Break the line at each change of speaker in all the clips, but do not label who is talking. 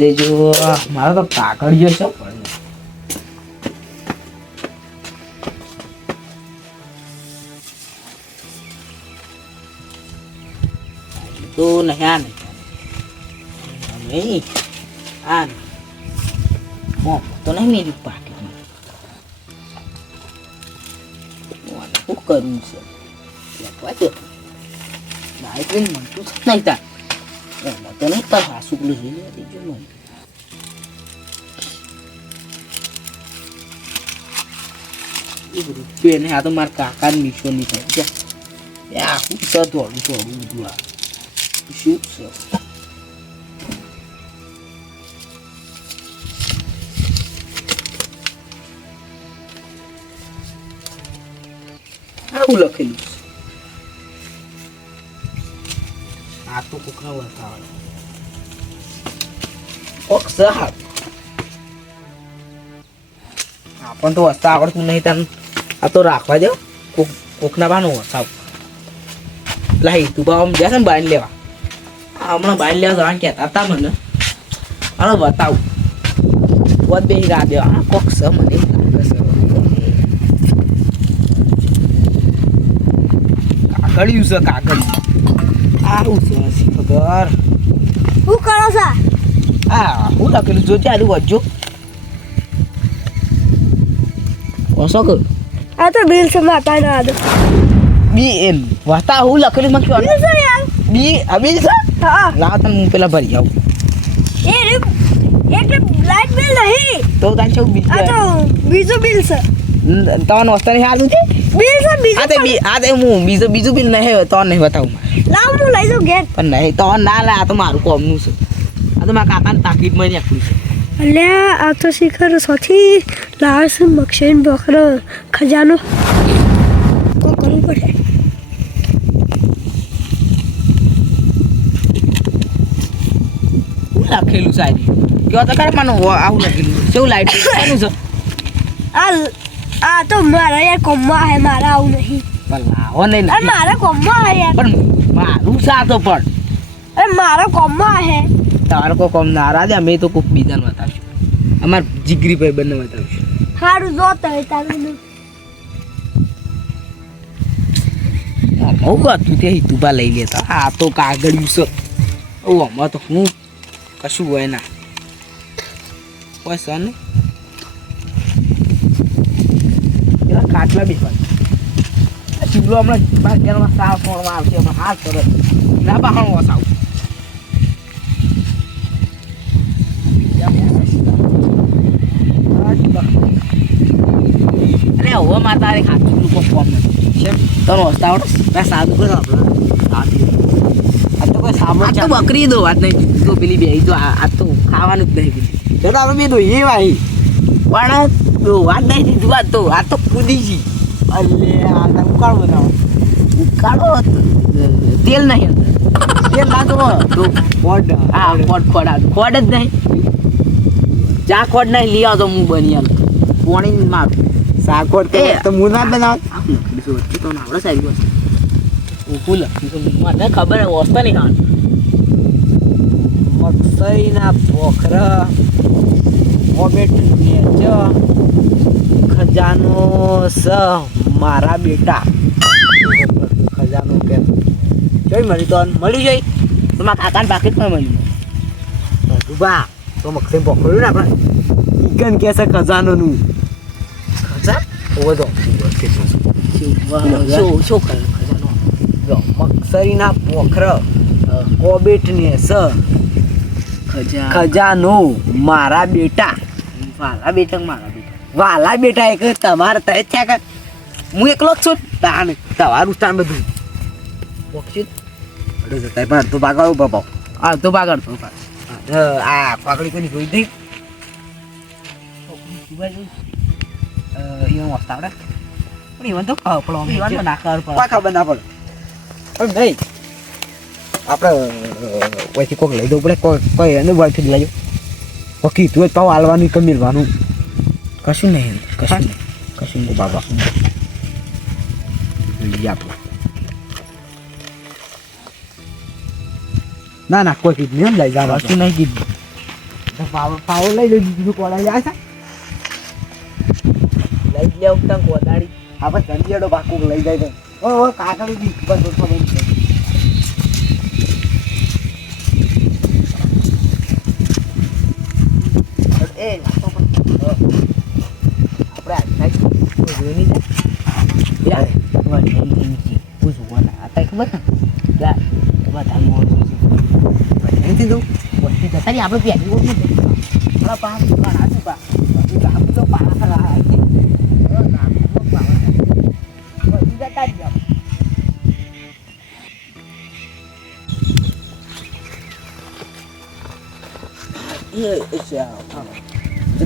દેજો. મારો તો કાકડીયો છે તો નહીં, આ નહીં. આ તો નહીં મેરી પાકીટમાં. શું કરવું છે? લાઈટ બિલ મળતું નહીં તાર એમાં તો નહીં તાર હાસુકલું જોઈ લે દેજો મને એ રૂપિયો ને આ તો મારા કાકા નિશોની થાય છે dua dua dua. દોડું so. Aku આ તો કોકના બતાવે કોક સાહેબ આપણ તો વસ્તા આવડતું નહીં તને. આ તો રાખવા દો. કોક, કોકના બાનું વસાવ લાઈ, તું બા આમ જશે ને બાંધ લેવા. હમણાં બાંધ લેવા જવાનું કહેતા હતા મને. હાલો બતાવું. વધ બેસી રાહ દેવા. કોક છે મને કાગળિયું છે કાગળ આવું છે. ખબર
શું કરો છો?
આ હું લખેલું જોજે આલું વજો ઓસો કર
આ તો બિલ છે માતા ના આદો
બી એમ વાતા હું લખેલું માં કયો
બિલ છે યાર.
બી અબી છે?
હા.
લાવ તને હું પેલા ભરી આવું.
એ રે એટલે લાઈટ બિલ નહીં.
તો તાન છે બી
આ તો બીજું બિલ છે.
તને વસ્તુ નહીં હાલું છે
બિલ છે
આ તે બી આ તે હું બીજું બીજું બિલ નહીં તો નહીં બતાવું
લાવ હું લઈ જાઉં ગેટ
પણ નહીં તો ના લે આ તો મારું કોમનું છે આ તો મારા કાકાને તાકીદમાં નાખ્યું છે
અલ્યા આ તો શિખર સૌથી લાવે છે મક્ષેન બકરો ખજાનો કો કરવું પડે
લખેલું સાહેબ કયો તો ખરા મને આવું લખેલું છે શું લાઈટ છે
આ આ તો મારા યાર કોમમાં હે મારા આવું નહીં.
પણ લાવો નહીં
અરે મારા કોમમાં હે યાર.
પણ મારું સાતો પણ.
અરે મારા કોમમાં હે.
તારો કો કોમ નારાજ અમે તો કોક બીજાને બતાવશું. અમાર જીગરી ભાઈ બંને બતાવશું.
સારું જો તો તારું
બહુ હતું તે હિતુબા લઈ લેતા. આ તો કાગળિયું છે. ઓ આમાં તો હું કશું હોય ના. કોઈ સર ને? ખાટલા બી પણ ચીબલો હમણાં બાર ઘરમાં સાવ ફોડવા આવશે હમણાં હાથ સરસ ના બહાણ વસાવ અરે હવે મારે તારે ખાતું લોકો ફોર્મ નથી. તને વસ્તા આવડે? મેં સાદું કરો આપણે આ તો કોઈ સામાન તો બકરી દો વાત નહીં. તો પેલી બે તો આ તો ખાવાનું જ નહીં. પેલી તો આપણે બે દોઈએ ભાઈ. પણ દો વાત નહીં દીધું વાત તો આ તો કૂદી જી અલે આ ઉકાળો બનાવો. ઉકાળો તેલ નહીં તેલ ના તો તો ખોડ હા ખોડ. ખોડ આ ખોડ જ નહીં. ચા ખોડ નહીં લઈ આવતો હું બની આલ પોણી મારું
સાકોટ
કે
તો હું ના બનાવ.
વચ્ચે તો આવડે સાહેબ ઉકુલ મને ખબર હે વસ્તા નહીં ખાવાનું.
મકસઈના પોખરા નેચ ખજાનો સ મારા બેટા. ખજાનો કે જોઈ મળી તો મળી જોઈ.
તો મારા કાકાને પણ મળ્યું
બધું બા તો મકસઈ પકડ્યું ને આપણે? ચિકન કે છે ખજાનોનું? ખજા? ઓવો જો મગસરીના પોખર કોબેટને સ.
ખજા.
ખજાનો મારા બેટા.
મારા બેટા મારા
વાલા બેટા એક તમારે તય થયા કે
હું એકલો જ છું. તાન
તમારું સ્થાન બધું.
પક્ષી?
અડે જતા પણ તું પાવ
આ તો બાગડ તો આ પાકડી કોની જોઈ દઈ વસ્તા આવડે? પણ ઈવન તો કપડો તો ના ખબર
ના પડે. પણ આપણે પછી કોઈક લઈ દઉં પડે. કોઈ એને વાઈથી લઈ જાઓ પકી કીધું હોય તો હાલવાનું કે મિલવાનું?
કશું નહીં કશું નહીં કશું નહીં
બાબા લઈ આપણે ના ના કોઈ કીધું નહીં લઈ જવાનું
કશું નહીં કીધું
પાવર લઈ લેજો બીજું કોળા જાય છે
લઈ લેવું તને કોદાળી
આપણે ધંધિયાડો પાકું લઈ જાય તો ઓ ઓ કાકડી બી બસ બસ બસ
એ વાતો પણ આપણે આજના જ કોઈ જોઈ નહીં યાર મને એમ એમ જી પૂછવું આ. ખબર ને યાર બધા મોડું છે એમથી દઉં વસ્તી જતા રહી આપણે પહેલી ઓળખ આપણા પાસે ઘણા પા ગામ તો પાસ રહ્યા છે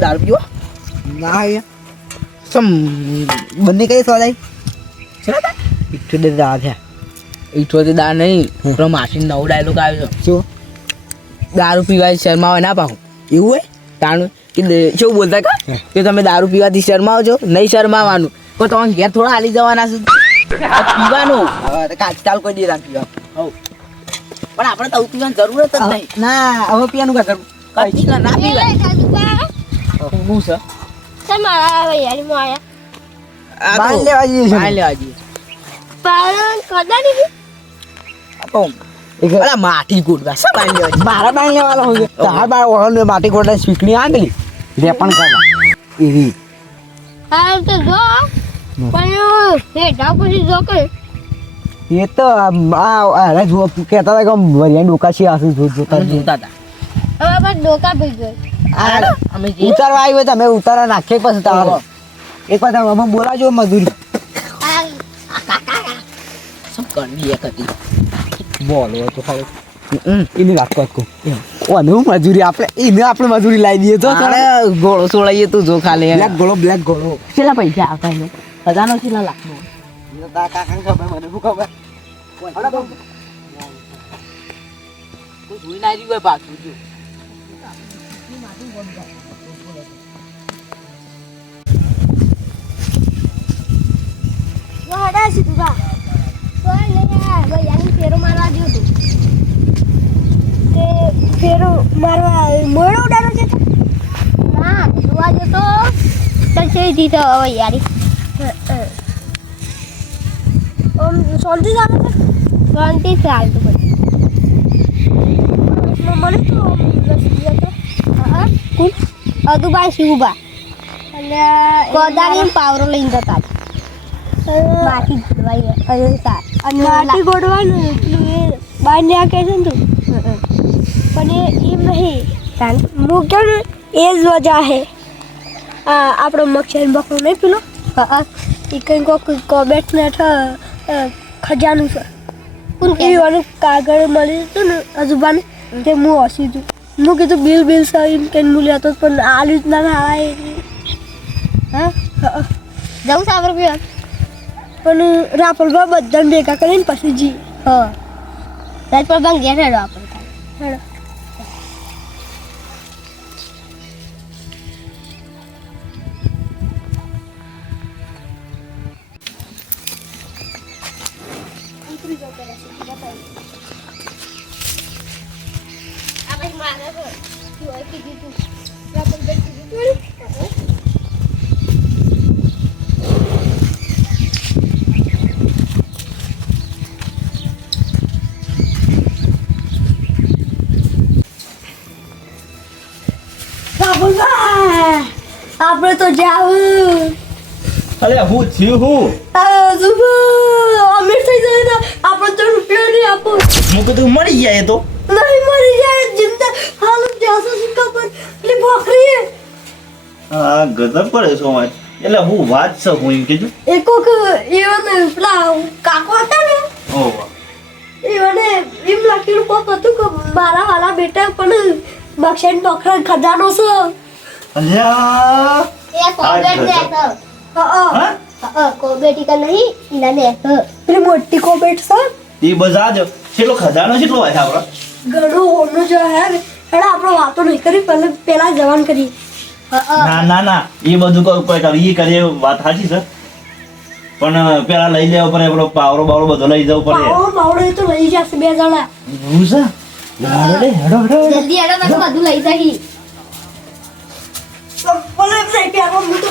દારૂ પીવા?
ના યાર.
સમ
બંને કઈ સોદાય
ઇઠોતેર દાડા થયા ઇઠોતેર દાળ નહીં પેલો માસી નવો ડાયલોગ આવ્યો છે
શું
દારૂ પીવાય શરમાવે ના પાહું એવું હોય તાણું કે શું કેવું બોલતા કા કે તમે દારૂ પીવાથી શરમાવો છો નહીં શરમાવાનું તો તમારે ઘેર થોડા હાલી જવાના છે પીવાનું
હવે કાચ ચાલ કોઈ દી
પીવા પણ આપણે તો પીવાની જરૂર જ નહીં
ના હવે પીવાનું કા કરવું
કઈ ના પીવાય શું છે
તમારા વૈયારીમાં આયા.
બાર લેવા જઈએ
બાર
છે
લેવા જઈએ.
પાલન કદા
એક
અલા માટી ગોડવા લેવા
મારા હોય તાર બાર માટી સ્વીકણી આગલી પણ કરવા એવી.
હા તો જો. પણ હેઠા પછી જો કે
એ તો આ અરે જો કહેતા હતા કે વરિયાણ ડોકાશી આસુ જો જોતા
જોતા હતા.
હવે આપણે ડોકા ભી ગયો
ઉતારવા આવ્યો તમે ઉતારા નાખીએ પછી તમારે એક વાર તમે અમે બોલાજો મજૂરી.
શું કરવી એક હતી?
બોલો તો હવે એની વાત ઓને હું મજૂરી આપણે એને આપણે મજૂરી લાવી દઈએ તો
અરે ગોળો સોળાઈએ તું જો ખાલી
બ્લેક ગોળો બ્લેક ગોળો.
કેટલા પૈસા આવતા એને? ખજાનો કેટલા લાખનો.
કાકાને ખબર મને શું ખબર?
કોઈ જોઈ ના રહ્યું હોય પાછું જો.
ફેરો મારવા ગયો તું ફેરો મારવા મોડો ઉડાડો છે? ના જોવા જો તો તો છે દીધો વૈયારી ઓમ શાંતિ ચાલે છે. શાંતિ મને તો કોણ અદુબા શિવબા અને કોદાળી પાવરો લઈને જતા માટી ગોડવાઈ અને માટી ગોડવાનું એટલું એ બહાર ને આ કહે છે ને તું પણ એ એમ નહીં હું ને એ જ વજહ હે આપણો મક્ષર બકરો નહીં પેલો એ કંઈ કોક કોબેટ ને ખજાનું છે એ વાળું કાગળ મળી હતું ને અજુબાને તે હું હસી હતું હું કીધું બિલ બિલ સહીને કંઈ હું લેતો જ પણ આ રીતના થાય હા? જવું સાબર પીવા પણ રાપલબા બધાને ભેગા કરીને પછી જી. હા. રાજપલબા ઘેર હેડો આપણે. હેડો. તો
અરે હું થયું હું?
અમીર થઈ જાય ને આપણે તો રૂપિયા નહીં આપો.
હું કીધું મરી જાય તો.
નહીં મરી જાય જિંદા હાલ જાસો સિક્કા પર એટલે બોકરી
હા ગજબ પડે છો મારે એટલે હું વાત છે હું એમ કીધું.
એક કોક એવાને પેલા કાકો હતા ને
ઓહ
એવાને એમ લખેલું કોક હતું કે મારા વાલા બેટા પણ બક્ષેન ટોકરા ખજાનો છે.
અલ્યા.
એ
કોબેટ ને
હા હા.
હા?
કોબેટી કા નહીં ના ને પેલી મોટી કોબેટ છે?
એ બધા જ કેટલો ખજાનો કેટલો હોય છે આપણો?
ઘણું હોનું જો હે હેડા આપણે વાતો નહીં કરી પહેલે પેલા જવાન કરી
ના ના ના. એ બધું કોઈ કોઈ કરી એ કરીએ વાત સાચી છે. પણ પેલા લઈ લેવો પડે આપણો પાવરો બાવરો બધો લઈ જવો પડે.
પાવડો પાવડો એ તો લઈ જશે બે જણા.
છે? હેડો હેડો.
જલ્દી હેડો બધું લઈ જઈ મને પ્યારો મૂકો